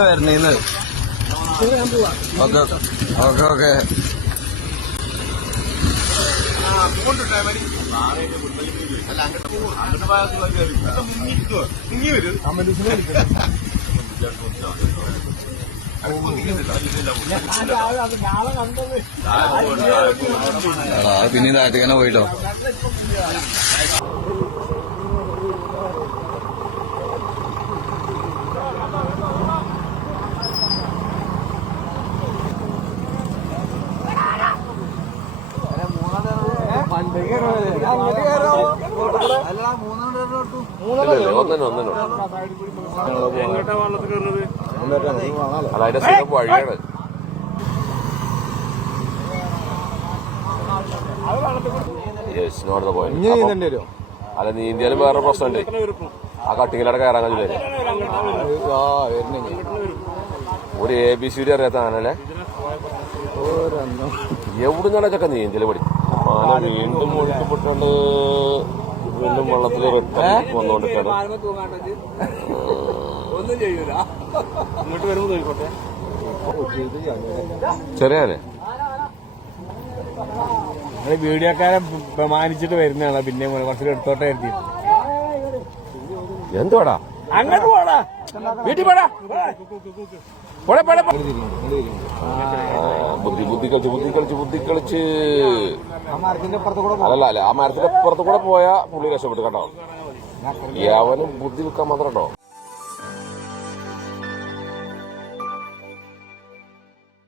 വരണേന്ന് okay okay okay. പിന്നെ താഴത്തേക്ക് തന്നെ പോയിട്ടോ. അല്ല അതിന്റെ സ്ഥിരം വഴിയാണ്. യെസ് നോട്ട് പോയിന്റ് അല്ല നീന്തിയാലും വേറെ പ്രശ്നമുണ്ട്. ആ കട്ടിങ്ങിലൂടെ കയറാൻ കഴിയില്ലേ ഒരു എ ബി സി ഡി അറിയാത്ത ആനല്ലേ? എവിടെ ചക്ക നീന്തൽ പഠിക്കും ആന വീണ്ടും ഒഴുക്കപ്പെട്ടുണ്ട് വീണ്ടും വെള്ളത്തിൽ റിട്ടേൺ വന്നുകൊണ്ടിരിക്കാണ് ഒന്നും ചെയ്യൂല. ഇങ്ങോട്ട് വരുമ്പോ നോക്കോട്ടെ ചെറിയാനെ വീഡിയോക്കാരെ ബഹുമാനിച്ചിട്ട് വരുന്നതാണ്. പിന്നെ കുറച്ച് എടുത്തോട്ടെ കരുതി. എന്തുവാടാ? അങ്ങോട്ട് പോടാ. വീട്ടിൽ പോടാ. ബുദ്ധി ബുദ്ധി കളിച്ച് ബുദ്ധി കളിച്ച് ബുദ്ധി കളിച്ച്. അല്ലല്ല അല്ല ആ മരത്തിന്റെ അപ്പുറത്ത് കൂടെ പോയാ പുള്ളി രക്ഷപ്പെട്ടു കേട്ടോ. യാവനും ബുദ്ധി വിൽക്കാൻ മാത്രം കേട്ടോ